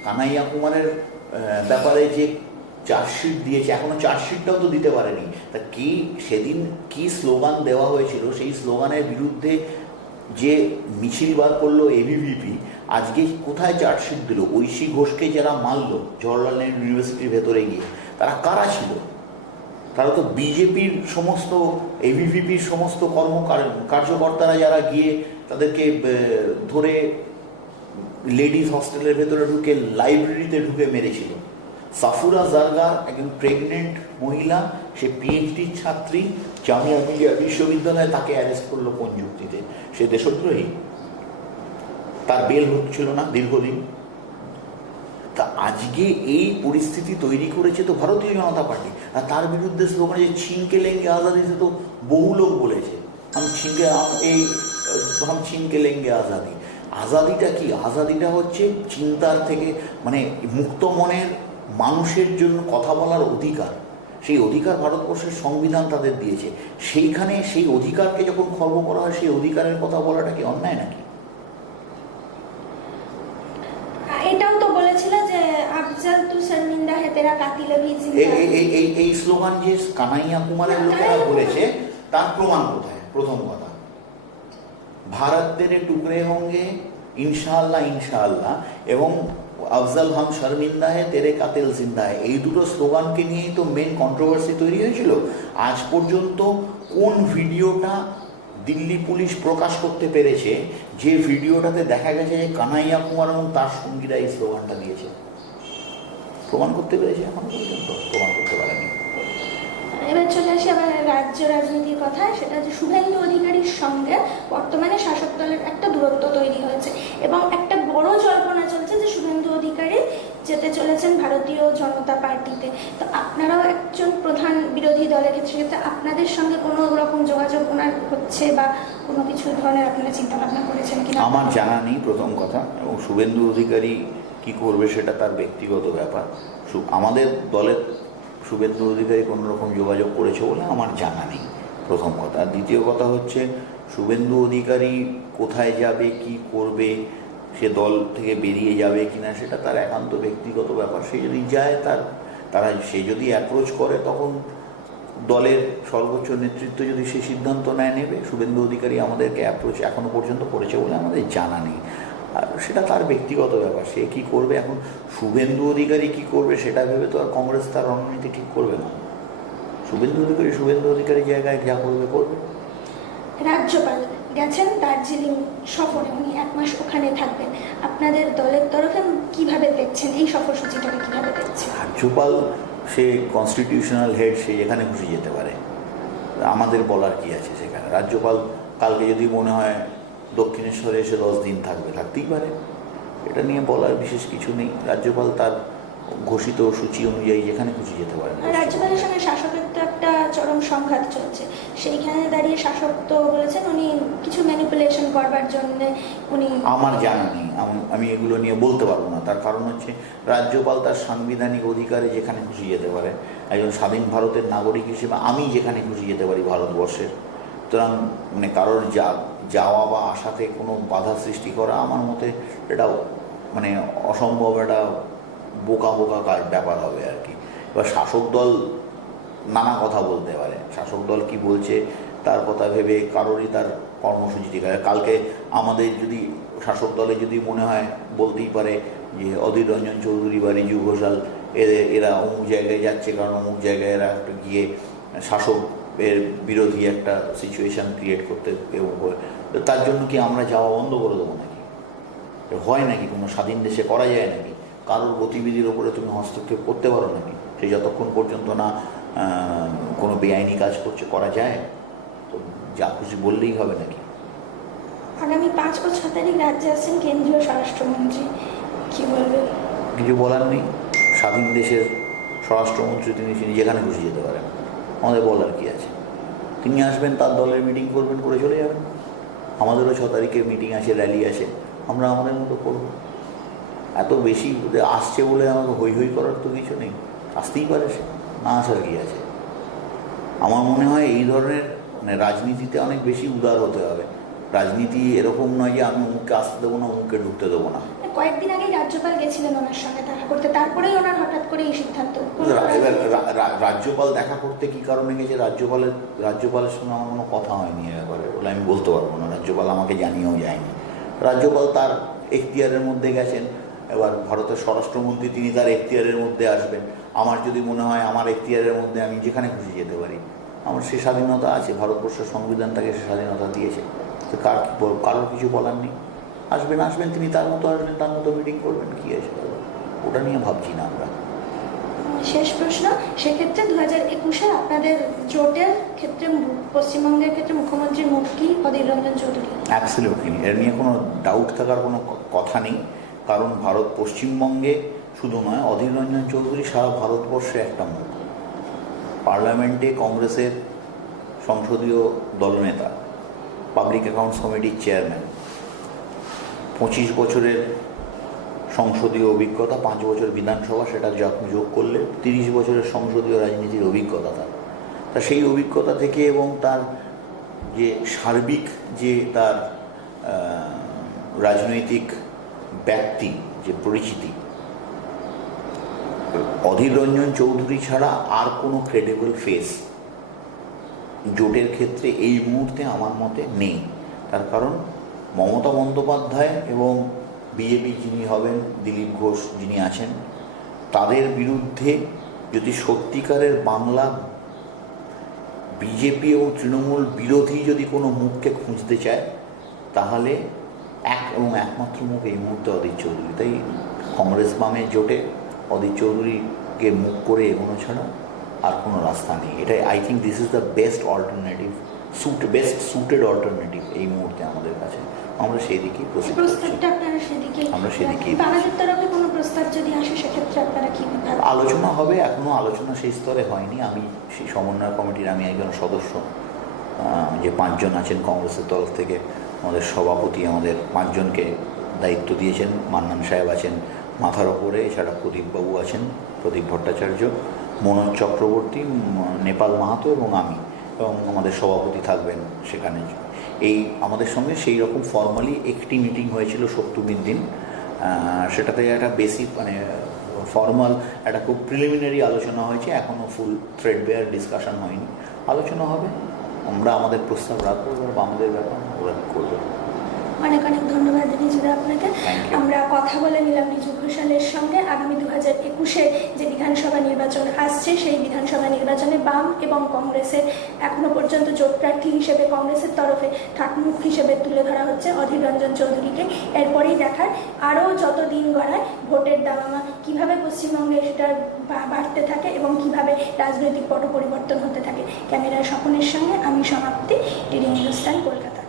কানাইয়া কুমারের ব্যাপারে যে চার্জশিট দিয়েছে, এখনো চার্জশিটটাও তো দিতে পারেনি, তা কি সেদিন কি স্লোগান দেওয়া হয়েছিল, সেই স্লোগানের বিরুদ্ধে যে মিছিল বার করলো এবিভিপি, আজকে কোথায় চার্জশিট দিল? ঐশী ঘোষকে যারা মারল জওহরলাল নেহরু ইউনিভার্সিটির ভেতরে গিয়ে, তারা কারা ছিল? তারা তো বিজেপির সমস্ত এবিভিপির সমস্ত কার্যকর্তারা, যারা গিয়ে তাদেরকে ধরে লেডিস হস্টেলের ভেতরে ঢুকে লাইব্রেরিতে ঢুকে মেরেছিল। সাফুরা জারগার একজন প্রেগনেন্ট মহিলা, সে পিএইচডি ছাত্রী, জামিয়া মিলিয়া বিশ্ববিদ্যালয়ে, তাকে অ্যারেস্ট করলো কোন যুক্তিতে? সে দেশদ্রোহী? তার বেল হচ্ছিল না দীর্ঘদিন। তা আজকে এই পরিস্থিতি তৈরি করেছে তো ভারতীয় জনতা পার্টি, আর তার বিরুদ্ধে স্লোগান যে ছিনকে লেঙ্গে আজাদিতে তো বহু লোক বলেছে হাম ছিনকে লেঙ্গে আজাদি। আজাদিটা কি? আজাদিটা হচ্ছে চিন্তার থেকে, মানে মুক্ত মনের মানুষের জন্য কথা বলার অধিকার। সেই অধিকার ভারতবর্ষের সংবিধান তাদের দিয়েছে। সেইখানে সেই অধিকারকে যখন খর্ব করা হয়, সেই অধিকারের কথা বলাটা কি অন্যায় নাকি? এটাও তো বলেছিল যে আফজাল তু শর্মিন্দা হে তেরা কাতিল ভি জিন্দা। এই স্লোগান যে কানাইয়া কুমারের লোকেরা বলেছে, তার প্রমাণ কোথায়? প্রথম কথা, ভারত তেরে টুকরে হোঙ্গে ইনশাআল্লাহ ইনশাআল্লাহ, এবং আফজাল হাম শর্মিন্দা হে তেরে কাতিল জিন্দা হে, এই দুটো স্লোগানকে নিয়েই তো মেন কন্ট্রোভার্সি তৈরি হয়েছিল। আজ পর্যন্ত কোন ভিডিওটা দিল্লি পুলিশ প্রকাশ করতে পেরেছে যে ভিডিওটাতে দেখা গেছে যে কানাইয়া কুমার এবং তার সঙ্গীরা এই স্লোগানটা দিয়েছে? প্রমাণ করতে পেরেছে? এখন পর্যন্ত প্রমাণ করতে পারেনি। এবার চলে আসি আবার রাজ্য রাজনীতির কথা। সেটা যে শুভেন্দু অধিকারীর সঙ্গে বর্তমানে শাসক দলের একটা দূরত্ব তৈরি হয়েছে, এবং একটা বড় জল্পনা চলছে যে শুভেন্দু অধিকারী যেতে চলেছেন ভারতীয় জনতা পার্টিতে। তো আপনারাও একজন প্রধান বিরোধী দলের ক্ষেত্রে আপনাদের সঙ্গে কোনো রকম যোগাযোগ ওনার হচ্ছে বা কোনো কিছু ধরনের আপনারা চিন্তা ভাবনা করেছেন কিনা? আমার জানা নেই, প্রথম কথা। এবং শুভেন্দু অধিকারী কি করবে সেটা তার ব্যক্তিগত ব্যাপার। আমাদের দলের শুভেন্দু অধিকারী কোনো রকম যোগাযোগ করেছে বলে আমার জানা নেই, প্রথম কথা। আর দ্বিতীয় কথা হচ্ছে, শুভেন্দু অধিকারী কোথায় যাবে, কি করবে, সে দল থেকে বেরিয়ে যাবে কিনা, সেটা তার একান্ত ব্যক্তিগত ব্যাপার। সে যদি যায়, সে যদি অ্যাপ্রোচ করে, তখন দলের সর্বোচ্চ নেতৃত্ব যদি সে সিদ্ধান্ত নেবে। শুভেন্দু অধিকারী আমাদেরকে অ্যাপ্রোচ এখনো পর্যন্ত করেছে বলে আমাদের জানা নেই, আর সেটা তার ব্যক্তিগত ব্যাপার। সে কি করবে, এখন শুভেন্দু অধিকারী কি করবে সেটা ভেবে তো আর কংগ্রেস তার রণনীতি ঠিক করবে না। শুভেন্দু অধিকারী জায়গায় যা করবে করবে। রাজ্যপাল গেছেন দার্জিলিং সফরে, উনি 1 মাস ওখানে থাকবেন। আপনাদের দলের তরফে কিভাবে দেখছেন এই সফরসূচিটাকে, কিভাবে দেখছেন? রাজ্যপাল সে কনস্টিটিউশনাল হেড, সে যেখানে খুশি যেতে পারে, আমাদের বলার কি আছে সেখানে? রাজ্যপাল কালকে যদি মনে হয় দক্ষিণেশ্বরে এসে 10 দিন থাকবে, থাকতেই পারে, এটা নিয়ে বলার বিশেষ কিছু নেই। রাজ্যপাল তার ঘোষিত সূচি অনুযায়ী যেখানে খুশি যেতে পারে। রাজ্যপালের সঙ্গে শাসকের তো একটা চরম সংঘাত চলছে, সেইখানে দাঁড়িয়ে শাসক তো বলেছেন উনি কিছু ম্যানিপুলেশন করবার জন্য উনি। আমার জানা নেই, আমি এগুলো নিয়ে বলতে পারবো না। তার কারণ হচ্ছে, রাজ্যপাল তার সাংবিধানিক অধিকারে যেখানে খুশি যেতে পারে। একজন স্বাধীন ভারতের নাগরিক হিসেবে আমি যেখানে খুশি যেতে পারি ভারতবর্ষের, সুতরাং মানে কারোর যাওয়া বা আসাতে কোনো বাধা সৃষ্টি করা আমার মতে এটা মানে অসম্ভব, একটা বোকা ব্যাপার হবে আর কি। এবার শাসক দল নানা কথা বলতে পারে, শাসক দল কি বলছে তার কথা ভেবে কারোরই তার কর্মসূচি ঠিক আছে। কালকে আমাদের যদি শাসক দলে যদি মনে হয়, বলতেই পারে যে অধীর রঞ্জন চৌধুরী বা রিজু ঘোষাল এরা অমুক জায়গায় যাচ্ছে, কারণ অমুক জায়গায় এরা একটা গিয়ে শাসকের বিরোধী একটা সিচুয়েশান ক্রিয়েট করতে, তার জন্য কি আমরা যাওয়া বন্ধ করে দেবো নাকি? হয় নাকি? কোনো স্বাধীন দেশে করা যায় নাকি? কারোর গতিবিধির ওপরে তুমি হস্তক্ষেপ করতে পারো নাকি? সে যতক্ষণ পর্যন্ত না কোনো বেআইনি কাজ করা যায়? তো যা খুশি বললেই হবে নাকি? আগামী 5 ও 6 তারিখ রাজ্যে আসছেন কেন্দ্রীয় স্বরাষ্ট্রমন্ত্রী, কি বলবেন? কিছু বলার নেই, স্বাধীন দেশের স্বরাষ্ট্রমন্ত্রী, তিনি যেখানে খুশি যেতে পারেন, আমাদের বলার কি আছে? তিনি আসবেন, তার দলের মিটিং করবেন, করে চলে যাবেন। আমাদেরও 6 তারিখে মিটিং আছে, র্যালি আছে, আমরা আমাদের মতো করব। এত বেশি আসছে বলে আমাকে হই হই করার তো কিছু নেই, আসতেই পারে, সে না আসার কি আছে? আমার মনে হয় এই ধরনের রাজনীতিতে অনেক বেশি উদার হতে হবে। রাজনীতি এরকম নয় যে আমি অমুককে আসতে দেবো না, অমুককে ঢুকতে দেবো না। কয়েকদিন আগেই রাজ্যপাল গেছিলেন ওনার সঙ্গে দেখা করতে, তারপরেই ওনার হঠাৎ করে এই সিদ্ধান্ত। এবার রাজ্যপাল দেখা করতে কি কারণে গেছে, রাজ্যপালের সঙ্গে আমার কোনো কথা হয়নি এ ব্যাপারে, বলে আমি বলতে পারবো না। রাজ্যপাল আমাকে জানিয়েও যায়নি। রাজ্যপাল তার এখতিয়ারের মধ্যে গেছেন। এবার ভারতের স্বরাষ্ট্রমন্ত্রী, তিনি তার এখতিয়ারের মধ্যে আসবেন। আমার যদি মনে হয় আমার এখতিয়ারের মধ্যে আমি যেখানে খুশি যেতে পারি, আমার সে স্বাধীনতা আছে, ভারতবর্ষের সংবিধান তাকে সে স্বাধীনতা দিয়েছে। তো কারোর কিছু বলার নেই। আসবেন, তিনি তার মতো আসবেন, তার মতো মিটিং করবেন, কি আছে? ওটা নিয়ে ভাবছি না আমরা। শেষ প্রশ্ন, সেক্ষেত্রে 2021-এ আপনাদের জোটের ক্ষেত্রে, পশ্চিমবঙ্গের ক্ষেত্রে মুখ্যমন্ত্রীর মুখ কি অধীর রঞ্জন চৌধুরী? অ্যাবসলিউটলি, এর নিয়ে কোনো ডাউট থাকার কোনো কথা নেই। কারণ পশ্চিমবঙ্গে শুধু নয়, অধীর রঞ্জন চৌধুরী সারা ভারতবর্ষে একটা মুখ। পার্লামেন্টে কংগ্রেসের সংসদীয় দলনেতা, পাবলিক অ্যাকাউন্টস কমিটির চেয়ারম্যান, 25 বছরের সংসদীয় অভিজ্ঞতা, 5 বছর বিধানসভা, সেটা যোগ করলে 30 বছরের সংসদীয় রাজনীতির অভিজ্ঞতা তার। তা সেই অভিজ্ঞতা থেকে এবং তার যে সার্বিক যে তার রাজনৈতিক ব্যক্তি যে পরিচিতি, অধীর রঞ্জন চৌধুরী ছাড়া আর কোনো ক্রেডিবল ফেস জোটের ক্ষেত্রে এই মুহূর্তে আমার মতে নেই। তার কারণ মমতা বন্দ্যোপাধ্যায় এবং বিজেপি যিনি হবেন, দিলীপ ঘোষ যিনি আছেন, তাদের বিরুদ্ধে যদি সত্যিকারের বাংলা বিজেপি এবং তৃণমূল বিরোধী যদি কোনো মুখকে খুঁজতে চায়, তাহলে একমাত্র মুখ এই মুহূর্তে অধীর চৌধুরী। তাই কংগ্রেস বামের জোটে অধীর চৌধুরীকে মুখ করে এগোনো ছাড়া আর কোনো রাস্তা নেই। এটাই, I think this is the best alternative, best suited alternative এই মুহূর্তে আমাদের কাছে। আমরা সেই দিকেই প্রস্তুত করছি। আমরা সেদিকেই বাংলাদেশের তরফে কোনো প্রস্তাব যদি আসে, সেক্ষেত্রে আপনারা কি ভাবছেন? আলোচনা হবে, এখনও আলোচনা সেই স্তরে হয়নি। আমি সেই সমন্বয় কমিটির আমি একজন সদস্য। যে 5 জন আছেন কংগ্রেসের তরফ থেকে, আমাদের সভাপতি আমাদের 5 জনকে দায়িত্ব দিয়েছেন। মান্নান সাহেব আছেন মাথার ওপরে, এছাড়া প্রদীপবাবু আছেন, প্রদীপ ভট্টাচার্য, মনোজ চক্রবর্তী, নেপাল মাহাতো এবং আমি, এবং আমাদের সভাপতি থাকবেন সেখানে। এই আমাদের সঙ্গে সেই রকম ফর্মালি একটি মিটিং হয়েছিল সপ্তমীর দিন। সেটাতে একটা বেসিক ফর্মাল একটা খুব প্রিলিমিনারি আলোচনা হয়েছে, এখনও ফুল থ্রেডবেয়ার ডিসকাশন হয়নি। আলোচনা হবে, আমরা আমাদের প্রস্তাব রাখবো, এবার আমাদের ব্যাপার ওরা করবে। অনেক ধন্যবাদ রিজুদা আপনাকে। আমরা কথা বলে নিলাম রিজু ঘোষালের সঙ্গে। আগামী 2021-এ যে বিধানসভা নির্বাচন আসছে, সেই বিধানসভা নির্বাচনে বাম এবং কংগ্রেসের এখনো পর্যন্ত জোট প্রার্থী হিসেবে কংগ্রেসের তরফে ঠাকুরমুখ হিসেবে তুলে ধরা হচ্ছে অধীর রঞ্জন চৌধুরীকে। এরপরেই দেখার আরও যত দিন গড়ায় ভোটের দামামা কীভাবে পশ্চিমবঙ্গে সেটা বাড়তে থাকে এবং কীভাবে রাজনৈতিক পট পরিবর্তন হতে থাকে। ক্যামেরায় স্বপনের সঙ্গে আমি সমাপ্তি, টিডি হিন্দুস্তান, কলকাতা।